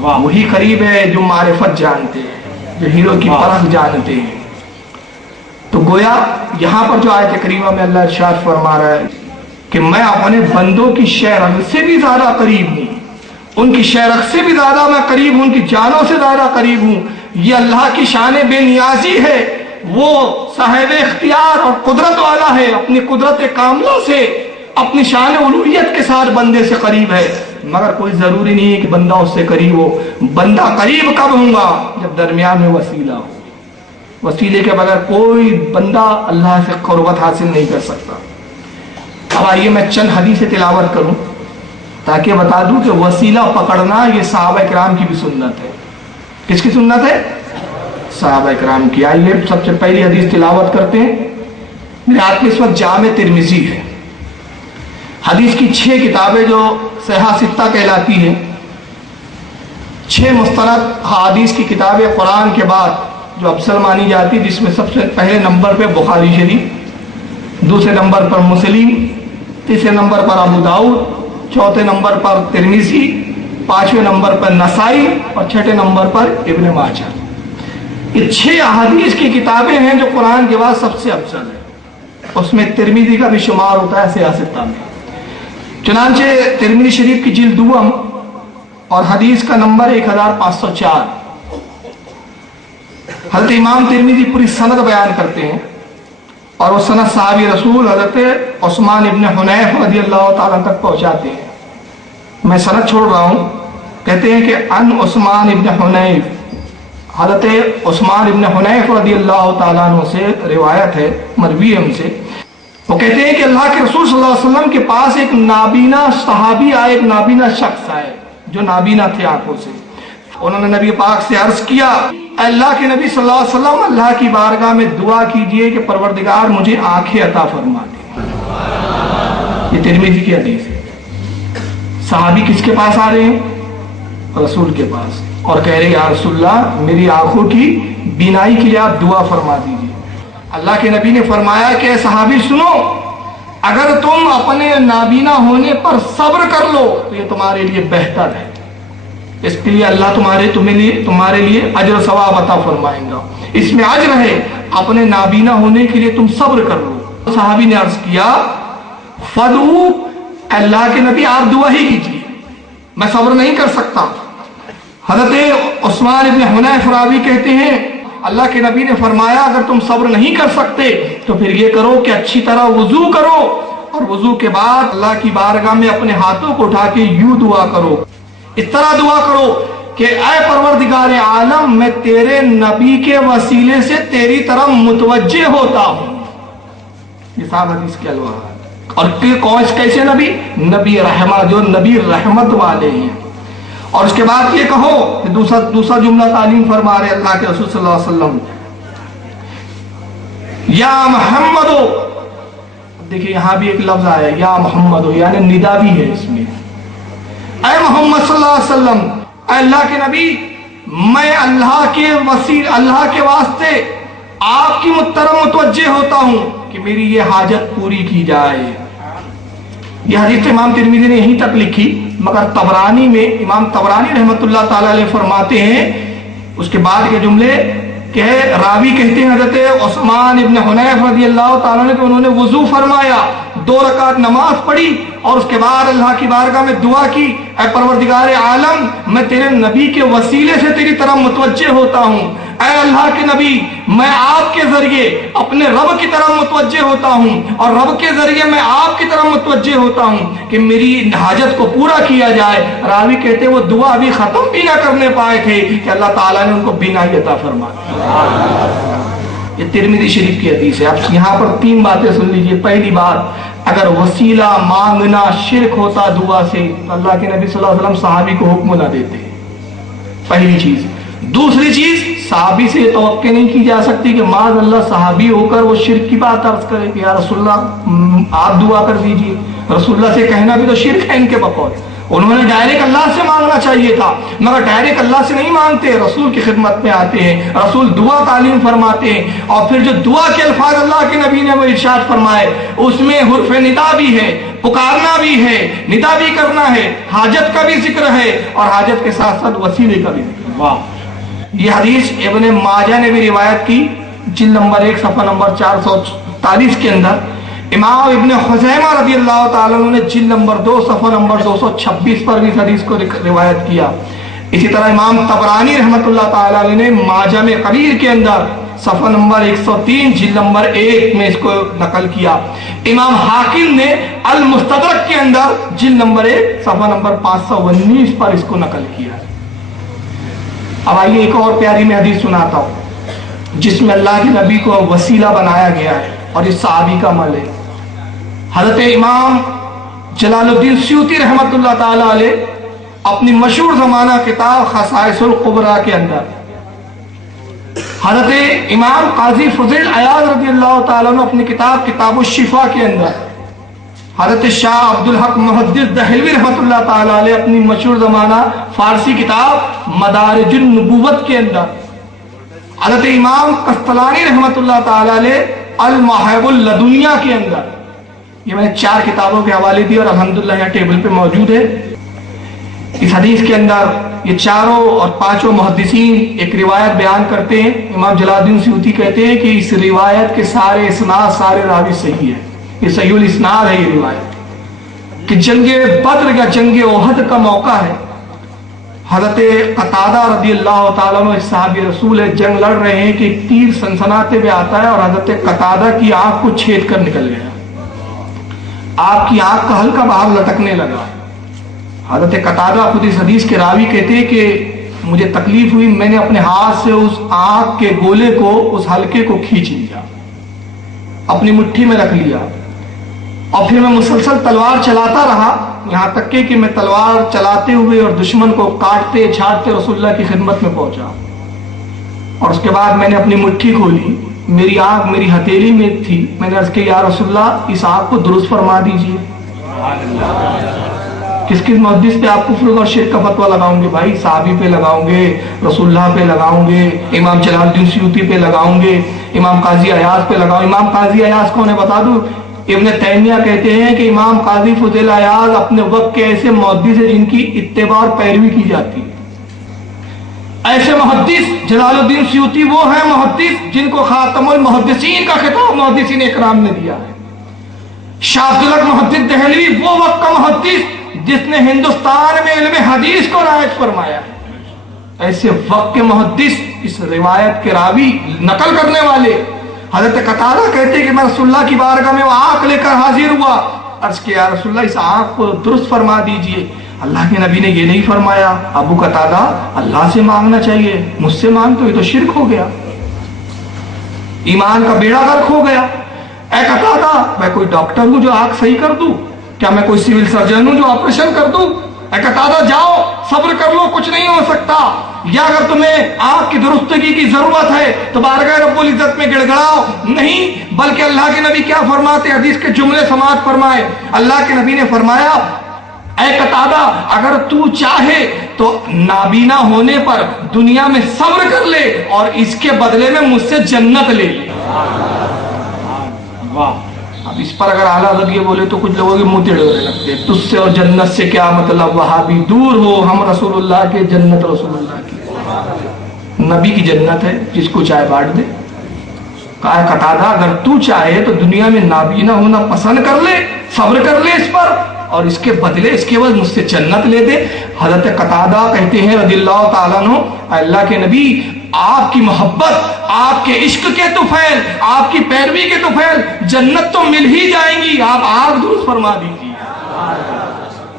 وہی قریب ہے جو معرفت جانتے ہیں، جو ہیرو کی پرکھ جانتے ہیں۔ تو گویا یہاں پر جو آیت کریمہ میں اللہ ارشاد فرما رہا ہے کہ میں اپنے بندوں کی شہرت سے بھی زیادہ قریب ہوں، ان کی شہرت سے بھی زیادہ میں قریب ہوں، ان کی جانوں سے زیادہ قریب ہوں۔ یہ اللہ کی شان بے نیازی ہے، وہ صاحب اختیار اور قدرت والا ہے، اپنی قدرت کاملہ سے اپنی شان الوہیت کے ساتھ بندے سے قریب ہے، مگر کوئی ضروری نہیں ہے کہ بندہ اس سے قریب ہو۔ بندہ قریب کب ہوگا؟ جب درمیان میں وسیلہ ہو۔ وسیلے کے بغیر کوئی بندہ اللہ سے قربت حاصل نہیں کر سکتا۔ اب آئیے میں چند حدیث تلاوت کروں تاکہ بتا دوں کہ وسیلہ پکڑنا یہ صحابہ کرام کی بھی سنت ہے۔ کس کی سنت ہے؟ صحابہ کرام کی۔ آئیے سب سے پہلی حدیث تلاوت کرتے ہیں۔ میرے ہاتھ میں اس وقت جامع ترمذی ہے، حدیث کی 6 کتابیں جو صحیح ستہ کہلاتی ہیں، 6 مستند حدیث کی کتابیں قرآن کے بعد جو افضل مانی جاتی، جس میں سب سے پہلے نمبر پہ بخاری شریف، دوسرے نمبر پر مسلم، تیسرے نمبر پر ابو داؤد، چوتھے نمبر پر ترمذی، 5ویں نمبر پر نسائی اور 6ٹھے نمبر پر ابن ماجہ۔ یہ 6 احادیث کی کتابیں ہیں جو قرآن کے بعد سب سے افضل ہے، اس میں ترمذی کا بھی شمار ہوتا ہے صحیح ستہ میں۔ چنانچہ ترمذی شریف کی جلد دوم اور حدیث کا نمبر 1504، حضرت امام ترمذی پوری سند بیان کرتے ہیں، اور وہ سند صحابی رسول حضرت عثمان ابن حنیف رضی اللہ تعالیٰ تک پہنچاتے ہیں۔ میں سند چھوڑ رہا ہوں۔ کہتے ہیں کہ ان عثمان ابن حنیف، حضرت عثمان ابن حنیف رضی اللہ تعالیٰ عنہ سے روایت ہے، مروی ہے ان سے۔ وہ کہتے ہیں کہ اللہ کے رسول صلی اللہ علیہ وسلم کے پاس ایک نابینا صحابی آئے، ایک نابینا شخص آئے جو نابینا تھے آنکھوں سے۔ انہوں نے نبی پاک سے عرض کیا، اے اللہ کے نبی صلی اللہ علیہ وسلم، اللہ کی بارگاہ میں دعا کیجئے کہ پروردگار مجھے آنکھیں عطا فرما دے۔ یہ ترمذی کی حدیث ہے۔ صحابی کس کے پاس آ رہے ہیں؟ رسول کے پاس، اور کہہ رہے یا رسول اللہ میری آنکھوں کی بینائی کے لیے آپ دعا فرما دیجئے۔ اللہ کے نبی نے فرمایا کہ صحابی سنو، اگر تم اپنے نابینا ہونے پر صبر کر لو تو یہ تمہارے لیے بہتر ہے، اس کے لیے اللہ تمہارے لیے اجر و ثواب عطا فرمائیں گا، اس میں اجر ہے، اپنے نابینا ہونے کے لیے تم صبر کر لو۔ صحابی نے عرض کیا فدعو، اللہ کے نبی آپ دعا ہی کیجیے، میں صبر نہیں کر سکتا۔ حضرت عثمان ابن حنیف راوی کہتے ہیں اللہ کے نبی نے فرمایا اگر تم صبر نہیں کر سکتے تو پھر یہ کرو کہ اچھی طرح وضو کرو، اور وضو کے بعد اللہ کی بارگاہ میں اپنے ہاتھوں کو اٹھا کے یوں دعا کرو، اس طرح دعا کرو کہ اے پروردگار عالم، میں تیرے نبی کے وسیلے سے تیری طرف متوجہ ہوتا ہوں۔ یہ صاحب حدیث کے الفاظ ہے۔ اور کون کیسے نبی؟ نبی رحمت، جو نبی رحمت والے ہیں۔ اور اس کے بعد یہ کہو کہ دوسرا جملہ تعلیم فرما رہے اللہ کے رسول صلی اللہ علیہ وسلم، یا محمد، دیکھیں یہاں بھی ایک لفظ آیا یا محمد، یعنی ندا بھی ہے اس میں، اے محمد صلی اللہ علیہ وسلم، اے اللہ کے نبی، میں اللہ کے واسطے آپ کی طرف متوجہ ہوتا ہوں کہ میری یہ حاجت پوری کی جائے۔ یہ حدیث امام ترمذی نے یہیں تک لکھی، مگر طبرانی میں امام طبرانی رحمۃ اللہ تعالیٰ علیہ فرماتے ہیں اس کے بعد کے جملے کہ راوی کہتے ہیں حضرت عثمان ابن حنیف رضی اللہ تعالیٰ نے کہ انہوں نے وضو فرمایا، 2 رکعت نماز پڑھی، اور اس کے بعد اللہ کی بارگاہ میں دعا کی، اے پروردگار عالم، میں تیرے نبی کے وسیلے سے تیری طرف متوجہ ہوتا ہوں، اے اللہ کے نبی، میں آپ کے ذریعے اپنے رب کی طرف متوجہ ہوتا ہوں، اور رب کے ذریعے میں آپ کی طرف متوجہ ہوتا ہوں کہ میری حاجت کو پورا کیا جائے۔ راوی کہتے وہ دعا ابھی ختم بھی نہ کرنے پائے تھے کہ اللہ تعالیٰ نے ان کو بینائی عطا فرما دی۔ یہ ترمذی شریف کی حدیث ہے۔ اب یہاں پر 3 باتیں سن لیجئے۔ پہلی بات، اگر وسیلہ مانگنا شرک ہوتا دعا سے تو اللہ کے نبی صلی اللہ علیہ وسلم صحابی کو حکم نہ دیتے، پہلی چیز۔ دوسری چیز، صحابی سے یہ توقع نہیں کی جا سکتی کہ معاذ اللہ صحابی ہو کر وہ شرک کی بات عرض کرے کہ یا رسول اللہ آپ دعا کر دیجئے۔ رسول اللہ سے کہنا بھی تو شرک ہے ان کے بقول۔ انہوں نے ڈائریکٹ اللہ سے مانگنا چاہیے تھا، مگر ڈائریکٹ اللہ سے نہیں مانگتے، رسول کی خدمت میں آتے ہیں، رسول دعا تعلیم فرماتے ہیں، اور پھر جو دعا کے الفاظ اللہ کے نبی نے وہ ارشاد فرمائے اس میں حرف ندا بھی ہے، پکارنا بھی ہے، ندا بھی کرنا ہے، حاجت کا بھی ذکر ہے اور حاجت کے ساتھ ساتھ وسیلے کا بھی ذکر ہے۔ واہ، یہ حدیث ابن ماجہ نے بھی روایت کی، جلد نمبر 1 صفحہ نمبر 444 کے اندر۔ امام ابن خزیمہ رضی اللہ تعالیٰ عنہ نے جلد نمبر 2 صفحہ نمبر 226 پر بھی اس حدیث کو روایت کیا۔ اسی طرح امام طبرانی رحمۃ اللہ تعالیٰ علیہ نے معجم کبیر کے اندر صفحہ نمبر 103 جلد نمبر 1 میں اس کو نقل کیا۔ امام حاکم نے المستدرک کے اندر جلد نمبر 1 صفحہ نمبر 519 پر اس کو نقل کیا۔ اب آئیے ایک اور پیاری میں حدیث سناتا ہوں جس میں اللہ کے نبی کو وسیلہ بنایا گیا ہے اور اس صحابی کا عمل ہے۔ حضرت امام جلال الدین سیوطی رحمۃ اللہ تعالی علیہ اپنی مشہور زمانہ کتاب خصائص القبریٰ کے اندر حضرت امام قاضی فضیل عیاض رضی اللہ تعالیٰ عنہ اپنی کتاب کتاب الشفا کے اندر، حضرت شاہ عبدالحق محدث دہلوی رحمۃ اللہ تعالیٰ علیہ اپنی مشہور زمانہ فارسی کتاب مدارج النبوت کے اندر، حضرت امام قسطلانی رحمۃ اللہ تعالیٰ علیہ المواہب اللدنیہ کے اندر۔ یہ میں نے 4 کتابوں کے حوالے دی اور الحمدللہ یہاں ٹیبل پہ موجود ہے۔ اس حدیث کے اندر یہ چاروں اور پانچوں محدثین ایک روایت بیان کرتے ہیں۔ امام جلال الدین سیوطی کہتے ہیں کہ اس روایت کے سارے اسناد، سارے راوی صحیح ہے، یہ صحیح الاسناد ہے یہ روایت، کہ جنگ بدر یا جنگ احد کا موقع ہے۔ حضرت قتادہ رضی اللہ تعالیٰ عنہ صحابی رسول ہے، جنگ لڑ رہے ہیں کہ ایک تیر سنسناتے ہوئے آتا ہے اور حضرت قتادہ کی آنکھ کو چھید کر نکل گیا، آپ کی آنکھ کا ہلکا باہر لٹکنے لگا۔ حضرت قتادہ خود اس حدیث کے راوی کہتے ہیں کہ مجھے تکلیف ہوئی، میں نے اپنے ہاتھ سے اس آنکھ کے گولے کو، اس حلقے کو کھینچ لیا، اپنی مٹھی میں رکھ لیا، اور پھر میں مسلسل تلوار چلاتا رہا یہاں تک کہ میں تلوار چلاتے ہوئے اور دشمن کو کاٹتے چھاٹتے رسول اللہ کی خدمت میں پہنچا، اور اس کے بعد میں نے اپنی مٹھی کھولی، میری آنکھ میری ہتھیلی میں تھی، میں نے عرض کی یا رسول اللہ اس آنکھ کو درست فرما دیجئے۔ کس کس محدث پہ آپ کفر اور شرک کا فتویٰ لگاؤں گے بھائی؟ صحابی پہ لگاؤں گے، رسول اللہ پہ لگاؤں گے، امام جلال الدین سیوطی پہ لگاؤں گے، امام قاضی عیاض پہ لگاؤں۔ امام قاضی عیاض کون ہے بتا دوں؟ ابن تیمیہ کہتے ہیں کہ امام قاضی فضیل عیاض اپنے وقت کے ایسے محدث ہیں جن کی اتباع اور پیروی کی جاتی ہے۔ ایسے محدث جلال الدین سیوطی وہ ہیں محدث جن کو خاتم المحدثین کا خطاب محدثین اکرام نے دیا ہے۔ شاہ عبدالحق محدث دہلوی وہ وقت کا محدث جس نے ہندوستان میں علم حدیث کو رائج فرمایا ہے۔ ایسے وقت کے محدث، اس روایت کے راوی، نقل کرنے والے۔ حضرت قتادہ کہتے ہیں کہ میں رسول اللہ کی بارگاہ میں وہ آنکھ لے کر حاضر ہوا، عرض کیا یا رسول اللہ اس آنکھ کو درست فرما دیجئے۔ اللہ کے نبی نے یہ نہیں فرمایا، ابو قتادہ اللہ سے مانگنا چاہیے، مجھ سے مانگ تو یہ تو شرک ہو گیا، ایمان کا بیڑا غرق ہو گیا۔ اے قتادہ میں کوئی ڈاکٹر ہوں جو آنکھ صحیح کر دوں؟ کیا میں کوئی سول سرجن ہوں جو آپریشن کر دوں؟ اے قتادہ جاؤ صبر کر لو، کچھ نہیں ہو سکتا، یا اگر تمہیں آنکھ کی درستگی کی ضرورت ہے تو بارگاہ رب العزت میں گڑ گڑاؤ۔ نہیں، بلکہ اللہ کے نبی کیا فرماتے، حدیث کے جملے سماعت فرمائے۔ اللہ کے نبی نے فرمایا اے قتادہ اگر تو چاہے تو نابینا ہونے پر دنیا میں صبر کر لے اور اس کے بدلے میں مجھ سے جنت لے لے۔ واہ، اب اس پر اگر اعلیٰ حضرت یہ بولے تو کچھ لوگوں کے منہ ٹیڑھے ہونے لگتے ہیں، تجھ سے اور جنت سے کیا مطلب، وہابی دور ہو، ہم رسول اللہ کے، جنت رسول اللہ کی، نبی کی جنت ہے، جس کو چاہے بانٹ دے۔ کہا قتادہ اگر تو چاہے تو دنیا میں نابینا ہونا پسند کر لے، صبر کر لے اس پر، اور اس کے بدلے اس کے بعد مجھ سے جنت لے دے۔ حضرت قتادہ کہتے ہیں رضی اللہ تعالیٰ عنہ اللہ کے نبی آپ کی محبت، آپ کے عشق کے طفیل، آپ کی پیروی کے طفیل جنت تو مل ہی جائیں گی، آپ آگ درست فرما دیجیے۔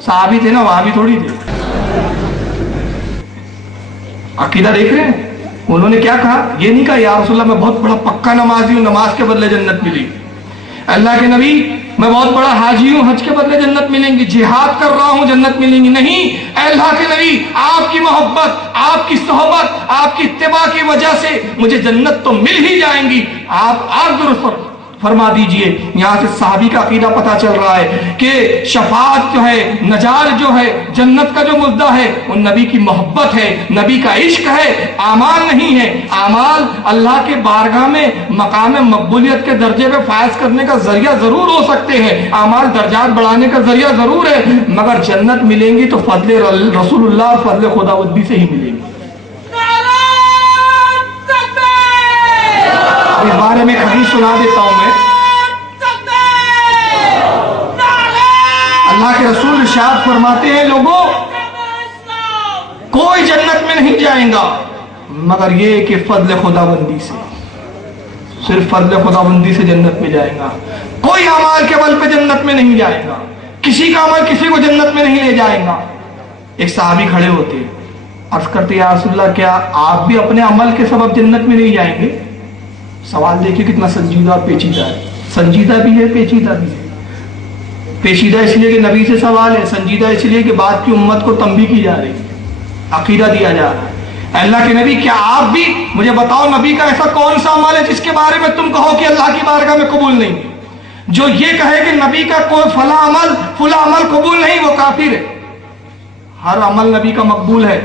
صحابی تھے نا، وہاں بھی تھوڑی تھے۔ عقیدہ دیکھ رہے ہیں انہوں نے کیا کہا؟ یہ نہیں کہا یا رسول اللہ میں بہت بڑا پکا نمازی ہوں، نماز کے بدلے جنت ملی۔ اللہ کے نبی میں بہت بڑا حاجی ہوں، حج کے بدلے جنت ملیں گی، جہاد کر رہا ہوں جنت ملیں گی۔ نہیں، اے اللہ کے نبی آپ کی محبت، آپ کی صحبت، آپ کی اتباع کی وجہ سے مجھے جنت تو مل ہی جائیں گی، آپ درست فرمائیں۔ فرما دیجئے۔ یہاں سے صحابی کا عقیدہ پتا چل رہا ہے کہ شفاعت جو ہے، نجات جو ہے، جنت کا جو مدعا ہے وہ نبی کی محبت ہے، نبی کا عشق ہے، اعمال نہیں ہے۔ اعمال اللہ کے بارگاہ میں مقام مقبولیت کے درجے پہ فائز کرنے کا ذریعہ ضرور ہو سکتے ہیں، اعمال درجات بڑھانے کا ذریعہ ضرور ہے، مگر جنت ملیں گی تو فضل رسول اللہ، فضل خداوندی سے ہی ملیں گی۔ اس بارے میں حدیث سنا دیتا ہوں میں۔ اللہ کے رسول ارشاد فرماتے ہیں، لوگوں کوئی جنت میں نہیں جائیں گا مگر یہ کہ فضل خداوندی سے، صرف فضل خداوندی سے جنت میں جائے گا۔ کوئی اعمال کے بل پہ جنت میں نہیں جائے گا، کسی کا عمل کسی کو جنت میں نہیں لے جائے گا۔ ایک صحابی کھڑے ہوتے ہیں، عرض کرتے یا رسول اللہ کیا آپ بھی اپنے عمل کے سبب جنت میں نہیں جائیں گے؟ سوال دیکھیے کتنا سنجیدہ اور پیچیدہ ہے، سنجیدہ بھی ہے پیچیدہ بھی ہے۔ پیچیدہ اس لیے کہ نبی سے سوال ہے، سنجیدہ اس لیے کہ بات کی امت کو تنبیہ کی جا رہی ہے، عقیدہ دیا جا رہا ہے۔ اللہ کے نبی کیا آپ بھی مجھے بتاؤ نبی کا ایسا کون سا عمل ہے جس کے بارے میں تم کہو کہ اللہ کی بارگاہ میں قبول نہیں؟ جو یہ کہے کہ نبی کا کوئی فلاں عمل قبول نہیں وہ کافر ہے۔ ہر عمل نبی کا مقبول ہے،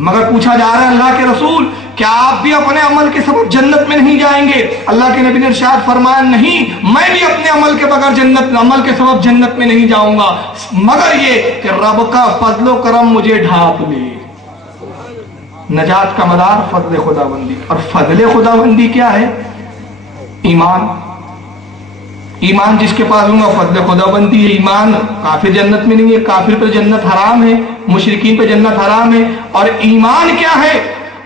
مگر پوچھا جا رہا ہے اللہ کے رسول کیا آپ بھی اپنے عمل کے سبب جنت میں نہیں جائیں گے؟ اللہ کے نبی نے ارشاد فرمایا نہیں، میں بھی اپنے عمل کے بغیر عمل کے سبب جنت میں نہیں جاؤں گا، مگر یہ کہ رب کا فضل و کرم مجھے ڈھانپ لے۔ نجات کا مدار فضل خداوندی، اور فضل خداوندی کیا ہے؟ ایمان۔ ایمان جس کے پاس ہوگا فضل خداوندی ہے۔ ایمان کافر جنت میں نہیں ہے، کافر پر جنت حرام ہے، مشرکین پہ جنت حرام ہے۔ اور ایمان کیا ہے؟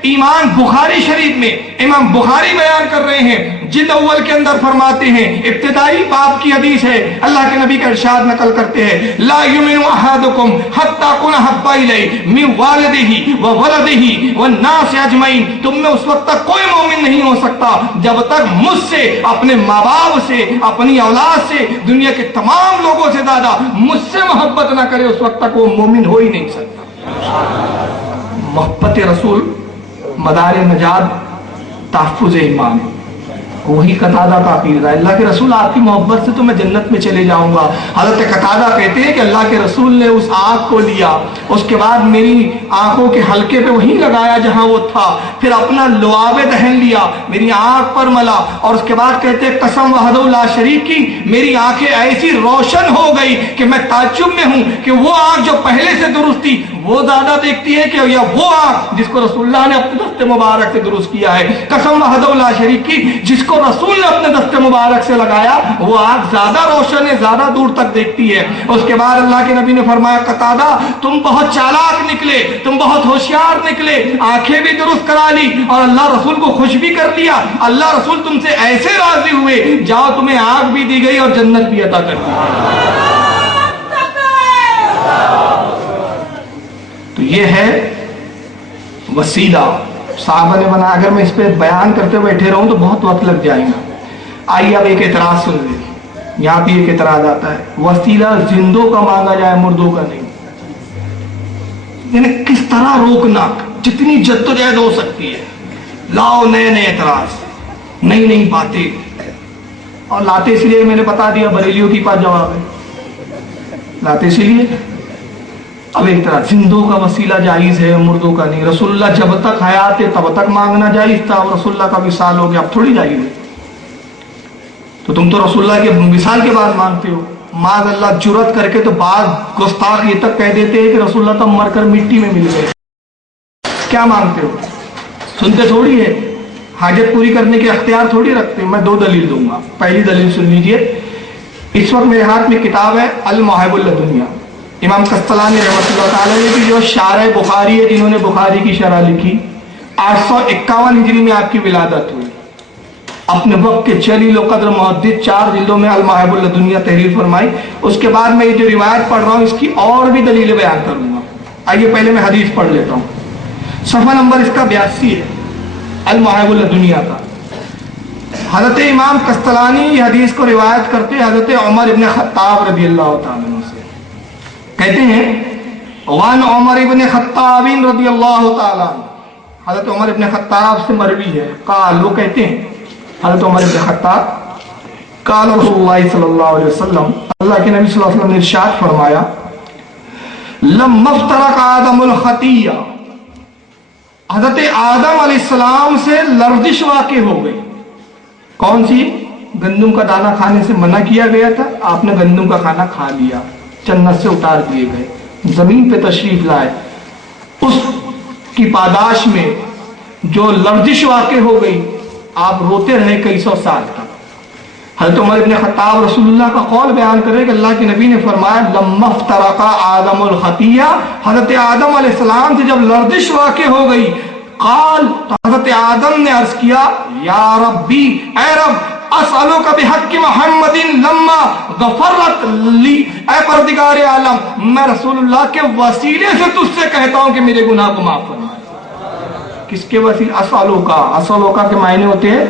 ایمان بخاری شریف میں امام بخاری بیان کر رہے ہیں، جلد اول کے اندر فرماتے ہیں، ابتدائی باب کی حدیث ہے، اللہ کے نبی کا ارشاد نقل کرتے ہیں، لا یؤمن احدکم حتی اکون احب الیہ من والدہ وولدہ والناس اجمعین۔ تم میں اس وقت تک کوئی مومن نہیں ہو سکتا جب تک مجھ سے، اپنے ماں باپ سے، اپنی اولاد سے، دنیا کے تمام لوگوں سے زیادہ مجھ سے محبت نہ کرے، اس وقت تک وہ مومن ہو ہی نہیں سکتا۔ محبت رسول مدار نجات تحفظ ایمان، وہی قتادہ کا عقیدہ ہے۔ اللہ کے رسول آپ کی محبت سے تو میں جنت میں چلے جاؤں گا۔ حضرت قتادہ کہتے ہیں کہ اللہ کے رسول نے اس آنکھ کو لیا، اس کے بعد میری آنکھوں کے حلقے پہ وہیں لگایا جہاں وہ تھا، پھر اپنا لعاب دہن لیا، میری آنکھ پر ملا، اور اس کے بعد کہتے ہیں قسم وحدہ لا شریک کی، میری آنکھیں ایسی روشن ہو گئی کہ میں تعجب میں ہوں کہ وہ آنکھ جو پہلے سے درست تھی وہ زیادہ دیکھتی ہے کہ یا وہ آنکھ جس کو رسول اللہ نے اپنے دست مبارک سے درست کیا ہے۔ قسم وحدہ لا شریک کی، جس کو رسول نے اپنے دست مبارک سے لگایا وہ آنکھ زیادہ روشن ہے، زیادہ دور تک دیکھتی ہے۔ اس کے بعد اللہ کے نبی نے فرمایا قتادہ تم بہت چالاک نکلے، تم بہت ہوشیار نکلے، آنکھیں بھی درست کرا لی اور اللہ رسول کو خوش بھی کر لیا۔ اللہ رسول تم سے ایسے راضی ہوئے، جاؤ تمہیں آنکھ بھی دی گئی اور جنت بھی عطا کر دی۔ تو یہ ہے وسیلہ صحابہ نے بنا۔ اگر میں اس پہ بیان کرتے بیٹھے رہوں تو بہت وقت لگ جائے گا۔ آئیے اب ایک اعتراض سن لیں، یہاں بھی ایک اعتراض آتا ہے، وسیلہ زندوں کا مانگا جائے مردوں کا نہیں۔ یعنی کس طرح روکنا، جتنی جدوجہد ہو سکتی ہے، لاؤ نئے نئے اعتراض، نئی نئی باتیں، اور لاتے اس لیے میں نے بتا دیا بریلیوں کی پاس جواب ہے، لاتے اس لیے۔ اب ایک طرح زندوں کا وسیلہ جائز ہے، مردوں کا نہیں۔ رسول اللہ جب تک حیات ہے تب تک مانگنا جائز تھا، اور رسول اللہ کا وصال ہو گیا اب تھوڑی جائز ہے۔ تو تم تو رسول اللہ کے وصال کے بعد مانگتے ہو، معاذ اللہ جرت کر کے تو بعض گستاخ یہ تک کہہ دیتے ہیں کہ رسول اللہ تو مر کر مٹی میں مل گئے، کیا مانگتے ہو؟ سنتے تھوڑی ہے، حاجت پوری کرنے کے اختیار تھوڑی رکھتے۔ میں دو دلیل دوں گا۔ پہلی دلیل سن لیجئے، اس وقت میرے ہاتھ میں کتاب ہے المحب لدنیا، امام قسطلانی رحمۃ اللہ تعالی کی جو شارح بخاری ہے، جنہوں نے بخاری کی شرح لکھی۔ 851 ہجری میں آپ کی ولادت ہوئی، اپنے وقت کے جلیل و قدر محدث 4 جلدوں میں المحب لدنیا تحریر فرمائی۔ اس کے بعد میں یہ جو روایت پڑھ رہا ہوں اس کی اور بھی دلیلیں بیان کروں گا۔ آئیے پہلے میں حدیث پڑھ لیتا ہوں، صفحہ نمبر اس کا 82 ہے، المحب لدنیا کا۔ حضرت امام قسطلانی یہ حدیث کو روایت کرتے حضرت عمر ابن خطاب رضی اللہ تعالیٰ عنہ سے، کہتے ہیں وان عمر ابن خطاب رضی اللہ تعالیٰ عنہ، حضرت عمر ابن خطاب سے مروی ہے، قال وہ کہتے ہیں حضرت عمر ابن خطاب قال رسول اللہ صلی اللہ علیہ وسلم، اللہ کے نبی صلی اللہ علیہ وسلم نے ارشاد فرمایا، لما افترق آدم الخطیہ، حضرت آدم علیہ السلام سے لرزش واقع ہو گئی۔ کون سی؟ گندم کا دانہ کھانے سے منع کیا گیا تھا، آپ نے گندم کا کھانا کھا لیا، جنت سے اتار دیے گئے، زمین پہ تشریف لائے، اس کی پاداش میں جو لرزش واقع ہو گئی، آپ روتے رہے کئی سو سال تک۔ حضرت عمر بن خطاب رسول اللہ کا قول بیان کر رہے کہ اللہ کے نبی نے فرمایا لما افترق آدم الخطیہ، حضرت آدم علیہ السلام سے جب لرزش واقع ہو گئی، قال، تو حضرت آدم نے عرض کیا، یا ربی، اے رب، اسألوک بحق محمد لما غفرت لی، اے پروردگار عالم، میں رسول اللہ کے وسیلے سے تجھ سے کہتا ہوں کہ میرے گناہ کو معاف فرما۔ کس کے وسیلے؟ اسألوکا کے معنی ہوتے ہیں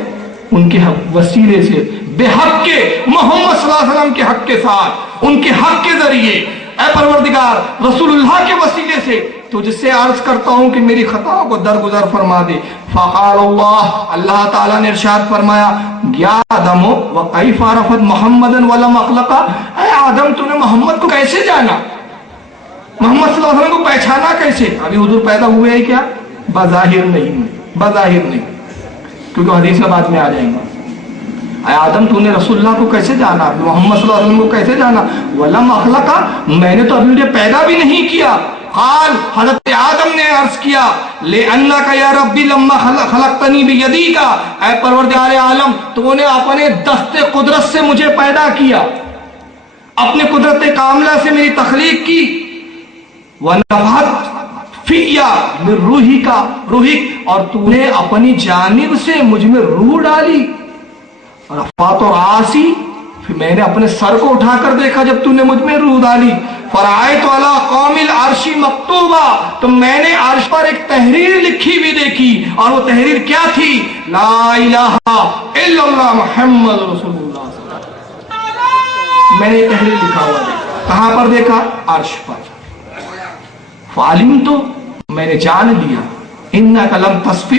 ان کے وسیلے سے، بے حق کے، محمد صلی اللہ علیہ وسلم کے حق کے ساتھ، ان کے حق کے ذریعے، اے پروردگار رسول اللہ کے وسیلے سے تجھ سے عرض کرتا ہوں کہ میری خطاؤں کو درگزر فرما دے۔ فقال اللہ، اللہ تعالیٰ نے ارشاد فرمایا، یا آدم وکیف عرفت محمدا ولم اخلقہ، اے آدم تو نے محمد کو کیسے جانا، محمد صلی اللہ علیہ وسلم کو پہچانا کیسے؟ ابھی حضور پیدا ہوئے ہیں کیا؟ بظاہر نہیں، بظاہر نہیں، کیونکہ حدیث میں بعد میں آ جائیں گا۔ اے آدم تو نے رسول اللہ کو کیسے جانا، محمد صلی اللہ علیہ وسلم کو کیسے جانا؟ ولم اخلقہ، میں نے تو ابھی مجھے پیدا بھی نہیں کیا۔ قال، حضرت آدم نے عرض کیا، لِأَنَّكَ يَا رَبِّ لَمَّا خَلَقْتَنِي بِيَدِيكَ، اے پروردگار عالم تو نے اپنے دست قدرت سے مجھے پیدا کیا، اپنے قدرت کاملہ سے میری تخلیق کی، وَنَفَحَتْ فِيَّ مِن رُوحِكَ، اور تو نے اپنی جانب سے مجھ میں روح ڈالی، رفعت رأسی، پھر میں نے اپنے سر کو اٹھا کر دیکھا جب تو نے مجھ میں روح ڈالی، فرأیت علی قوم العرش مکتوبہ، تو میں نے عرش پر ایک تحریر لکھی بھی دیکھی، اور وہ تحریر کیا تھی؟ لا الہ الا اللہ محمد رسول اللہ صلی اللہ علیہ وسلم۔ میں نے یہ تحریر لکھا ہوا دیکھا، کہاں پر دیکھا؟ عرش پر۔ فعلمت، میں نے جان لیا، انک لم تصف